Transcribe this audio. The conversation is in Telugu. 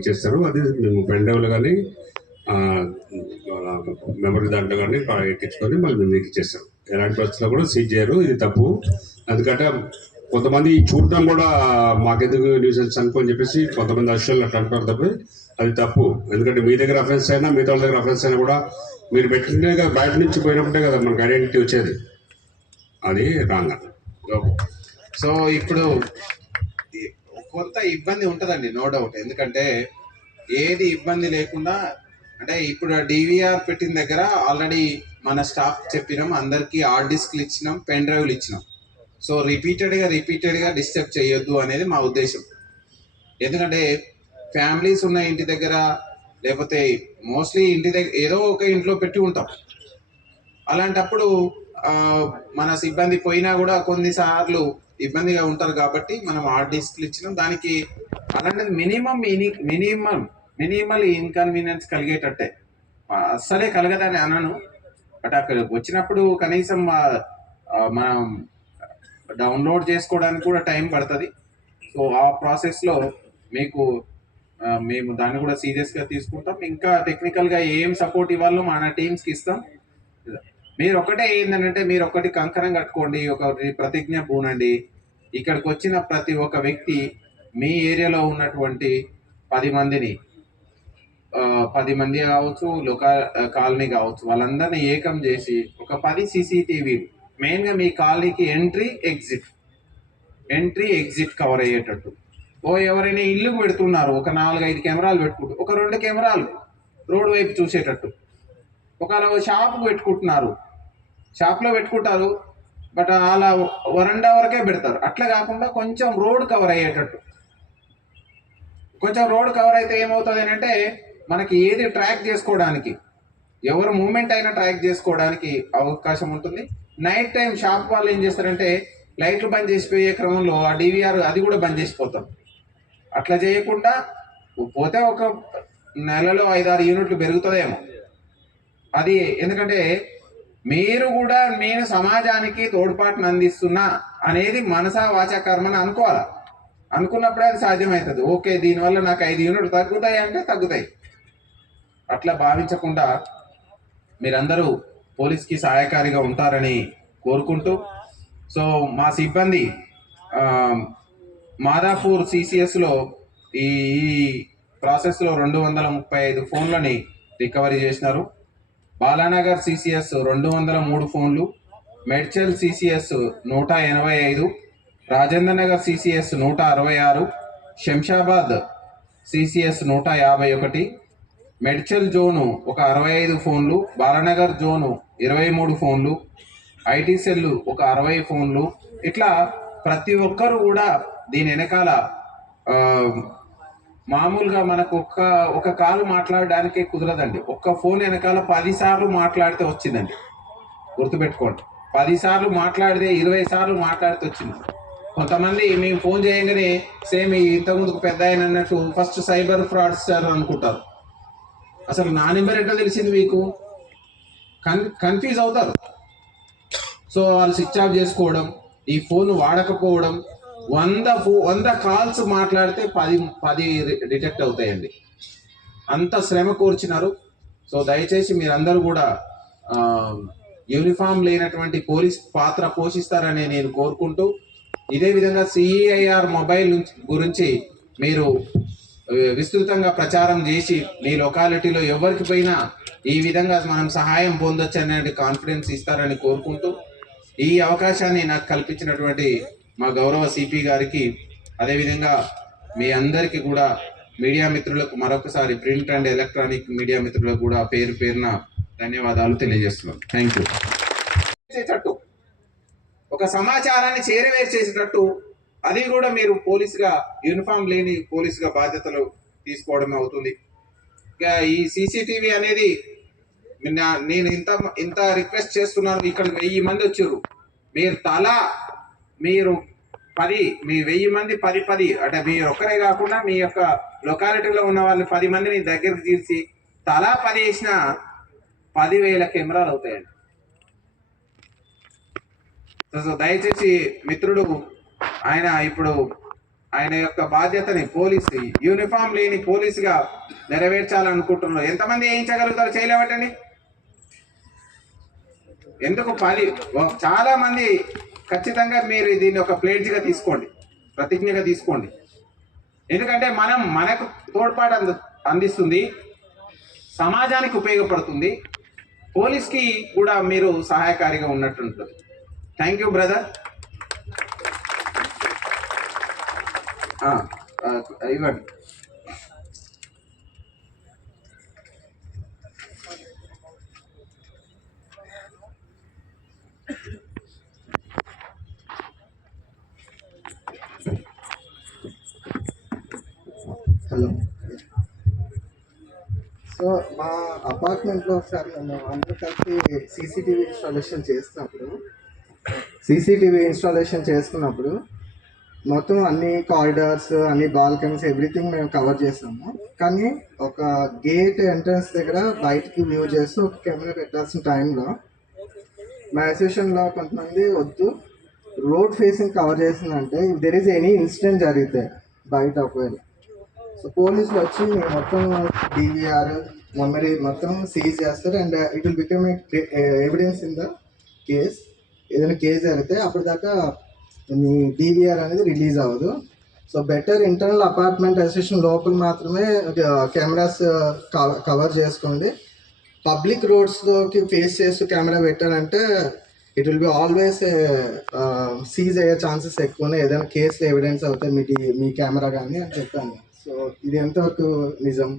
ఇచ్చేస్తారు. అది మేము పెన్ డ్రైవ్లో కానీ మెమరీ దాంట్లో కానీ ఎక్కించుకొని మళ్ళీ మేము మీకు ఇచ్చేస్తాం. ఎలాంటి పరిస్థితుల్లో కూడా సీజ్ చేయరు. ఇది తప్పు. ఎందుకంటే కొంతమంది చూడటం కూడా మాకెందుకు న్యూసెన్స్ అనుకోని చెప్పేసి కొంతమంది అసలు అట్లా అంటారు తప్ప అది తప్పు. ఎందుకంటే మీ దగ్గర అఫెన్స్ అయినా మిగతా వాళ్ళ దగ్గర అఫెన్స్ అయినా కూడా మీరు పెట్టినే కదా బయట నుంచి పోయినప్పుడే కదా మనకు ఐడెంటిటీ వచ్చేది. అది రాంగ్ సో ఇప్పుడు కొంత ఇబ్బంది ఉంటుందండి నో డౌట్ ఎందుకంటే ఏది ఇబ్బంది లేకుండా అంటే ఇప్పుడు డివిఆర్ పెట్టిన దగ్గర ఆల్రెడీ మన స్టాఫ్ చెప్పినాం అందరికీ హార్డ్ డిస్క్లు ఇచ్చినాం పెన్ డ్రైవ్లు ఇచ్చినాం. సో రిపీటెడ్గా రిపీటెడ్గా డిస్టర్బ్ చేయొద్దు అనేది మా ఉద్దేశం. ఎందుకంటే ఫ్యామిలీస్ ఉన్న ఇంటి దగ్గర లేకపోతే మోస్ట్లీ ఇంటి దగ్గర ఏదో ఒక ఇంట్లో పెట్టి ఉంటాం. అలాంటప్పుడు మన సిబ్బంది పోయినా కూడా కొన్నిసార్లు ఇబ్బందిగా ఉంటారు కాబట్టి మనం హార్డ్ డిస్క్లు ఇచ్చినాం. దానికి అలాంటిది మినిమం మినిమం మినిమల్ ఇన్కన్వీనియన్స్ కలిగేటట్టే. అస్సలే కలగదని అనను. బట్ అక్కడ వచ్చినప్పుడు కనీసం మనం డౌన్లోడ్ చేసుకోవడానికి కూడా టైం పడుతుంది. సో ఆ ప్రాసెస్లో మీకు మేము దాన్ని కూడా సీరియస్గా తీసుకుంటాం. ఇంకా టెక్నికల్గా ఏం సపోర్ట్ ఇవ్వాలో మన టీమ్స్కి ఇస్తాం. మీరు ఒకటే ఏంటంటే మీరు ఒకటి కంకణం కట్టుకోండి ఒక ప్రతిజ్ఞ పూనండి. ఇక్కడికి వచ్చిన ప్రతి ఒక్క వ్యక్తి మీ ఏరియాలో ఉన్నటువంటి పది మందిని పది మంది కావచ్చు లోకా కాలనీ కావచ్చు వాళ్ళందరినీ ఏకం చేసి ఒక పది సీసీటీవీ మెయిన్గా మీ కాలనీకి entry exit. Entry exit cover అయ్యేటట్టు. ఓ ఎవరైనా ఇల్లు పెడుతున్నారు ఒక నాలుగైదు కెమెరాలు పెట్టుకుంటూ ఒక రెండు కెమెరాలు రోడ్ వైపు చూసేటట్టు. ఒకవేళ షాప్ పెట్టుకుంటున్నారు షాప్లో పెట్టుకుంటారు. బట్ అలా వరండా వరకే పెడతారు. అట్లా కాకుండా కొంచెం రోడ్ కవర్ అయ్యేటట్టు. కొంచెం రోడ్ కవర్ అయితే ఏమవుతుంది అంటే మనకి ఏది ట్రాక్ చేసుకోవడానికి ఎవరు మూమెంట్ అయినా ట్రాక్ చేసుకోవడానికి అవకాశం ఉంటుంది. నైట్ టైం షాప్ వాళ్ళు ఏం చేస్తారంటే లైట్లు బంద్ చేసిపోయే క్రమంలో ఆ డివిఆర్ అది కూడా బంద్ చేసిపోతాం. అట్లా చేయకుండా పోతే ఒక నెలలో ఐదారు యూనిట్లు పెరుగుతుందేమో. అది ఎందుకంటే మీరు కూడా నేను సమాజానికి తోడ్పాటును అందిస్తున్నా అనేది మనసా వాచ కర్మని అనుకోవాలి? అనుకున్నప్పుడే అది సాధ్యమవుతుంది. ఓకే దీనివల్ల నాకు ఐదు యూనిట్లు తగ్గుతాయి అంటే తగ్గుతాయి. అట్లా భావించకుండా మీరందరూ పోలీస్కి సహాయకారిగా ఉంటారని కోరుకుంటూ సో మా సిబ్బంది మాదాపూర్ సిసిఎస్లో ఈ ప్రాసెస్లో రెండు వందల ముప్పై ఐదు ఫోన్లని రికవరీ చేసినారు. బాలానగర్ సిసిఎస్ రెండు వందల మూడు ఫోన్లు మెడ్చల్ సిసిఎస్ నూట ఎనభై ఐదు రాజేంద్ర నగర్ సిసిఎస్ నూట అరవై ఆరు శంషాబాద్ సిసిఎస్ నూట యాభై ఒకటి మెడ్చల్ జోను ఒక అరవై ఐదు ఫోన్లు బాలానగర్ జోను ఇరవై మూడు ఫోన్లు ఐటీ సెల్లు ఒక అరవై ఫోన్లు. ఇట్లా ప్రతి ఒక్కరు కూడా దీని వెనకాల మామూలుగా మనకు ఒక్క ఒక కాలు మాట్లాడడానికే కుదరదండి. ఒక్క ఫోన్ వెనకాల పది సార్లు మాట్లాడితే వచ్చిందండి. గుర్తుపెట్టుకోండి. పది సార్లు మాట్లాడితే ఇరవై సార్లు మాట్లాడితే వచ్చింది. కొంతమంది మేము ఫోన్ చేయగానే సేమ్ ఇంతకుముందుకు పెద్ద ఆయన అన్నట్టు ఫస్ట్ సైబర్ ఫ్రాడ్స్ అనుకుంటారు. అసలు నా నెంబర్ ఎట్లా తెలిసింది మీకు? కన్ కన్ఫ్యూజ్ అవుతారు. సో వాళ్ళు స్విచ్ ఆఫ్ చేసుకోవడం ఈ ఫోన్ వాడకపోవడం వంద ఫో వంద కాల్స్ మాట్లాడితే పది పది డిటెక్ట్ అవుతాయండి. అంత శ్రమ కోర్చినారు. సో దయచేసి మీరందరూ కూడా యూనిఫామ్ లేనటువంటి పోలీస్ పాత్ర పోషిస్తారని నేను కోరుకుంటూ ఇదే విధంగా సిఈఐఆర్ మొబైల్ గురించి మీరు విస్తృతంగా ప్రచారం చేసి మీ లొకాలిటీలో ఎవరికి పోయినా ఈ విధంగా మనం సహాయం పొందొచ్చు అనే కాన్ఫిడెన్స్ ఇస్తారని కోరుకుంటూ ఈ అవకాశాన్ని నాకు కల్పించినటువంటి మా గౌరవ సిపి గారికి అదేవిధంగా మీ అందరికీ కూడా మీడియా మిత్రులకు మరొకసారి ప్రింట్ అండ్ ఎలక్ట్రానిక్ మీడియా మిత్రులకు కూడా పేరు పేరున ధన్యవాదాలు తెలియజేస్తున్నాను థ్యాంక్ యూ ఒక సమాచారాన్ని చేరవేర్చేసేటట్టు అది కూడా మీరు పోలీసుగా యూనిఫామ్ లేని పోలీసుగా బాధ్యతలు తీసుకోవడం అవుతుంది. ఇక ఈ సీసీటీవీ అనేది నేను ఇంత ఇంత రిక్వెస్ట్ చేస్తున్నాను ఇక్కడ వెయ్యి మంది వచ్చారు. మీరు తల మీరు పది మీ వెయ్యి మంది పది పది. అంటే మీ ఒక్కరే కాకుండా మీ యొక్క లొకాలిటీలో ఉన్న వాళ్ళు పది మందిని దగ్గరికి తీర్చి తలా పది వేసిన పదివేల కెమెరాలు అవుతాయండి. సో- దయచేసి మిత్రుడు ఆయన ఇప్పుడు ఆయన యొక్క బాధ్యతని పోలీసు యూనిఫామ్ లేని పోలీసుగా నెరవేర్చాలనుకుంటున్నారు. ఎంతమంది వేయించగలుగుతారు చేయలేవటండి ఎందుకు పది? చాలామంది చాలా మంది ఖచ్చితంగా మీరు దీన్ని ఒక ప్లేట్గా తీసుకోండి. ప్రతిజ్ఞగా తీసుకోండి. ఎందుకంటే మనం మనకు తోడ్పాటు అంద అందిస్తుంది సమాజానికి ఉపయోగపడుతుంది పోలీస్కి కూడా మీరు సహాయకారిగా ఉన్నట్టుంటుంది. థ్యాంక్ యూ బ్రదర్ ఇవ్వండి. సో మా అపార్ట్మెంట్లో ఒకసారి మేము అందరూ కలిసి సీసీటీవీ ఇన్స్టాలేషన్ చేస్తున్నప్పుడు సీసీటీవీ ఇన్స్టాలేషన్ చేసుకున్నప్పుడు మొత్తం అన్ని కారిడార్స్ అన్ని బాల్కనీస్ ఎవ్రీథింగ్ మేము కవర్ చేసాము. కానీ ఒక గేట్ ఎంట్రన్స్ దగ్గర బయటికి వ్యూ చేస్తూ ఒక కెమెరా పెట్టాల్సిన టైంలో మా అసోసియేషన్లో కొంతమంది వద్దు రోడ్ ఫేసింగ్ కవర్ చేసిందంటే if there is any incident జరిగితే బయట ఒకవేళ. సో పోలీసులు వచ్చి మొత్తం డివిఆర్ మెమరీ మొత్తం సీజ్ చేస్తారు. And it will become evidence in the case. ఏదైనా కేసు జరిగితే అప్పటిదాకా మీ డివిఆర్ అనేది రిలీజ్ అవ్వదు. So better internal apartment association లోపల మాత్రమే కెమెరాస్ కవర్ చేసుకోండి. పబ్లిక్ రోడ్స్లోకి ఫేస్ చేస్తూ కెమెరా పెట్టారంటే it will be always seize అయ్యే ఛాన్సెస్ ఎక్కువనే. ఏదైనా కేసులో ఎవిడెన్స్ అవుతాయి మీ మీ కెమెరా కానీ అని చెప్పాను. సో ఇది ఎంతవరకు నిజం?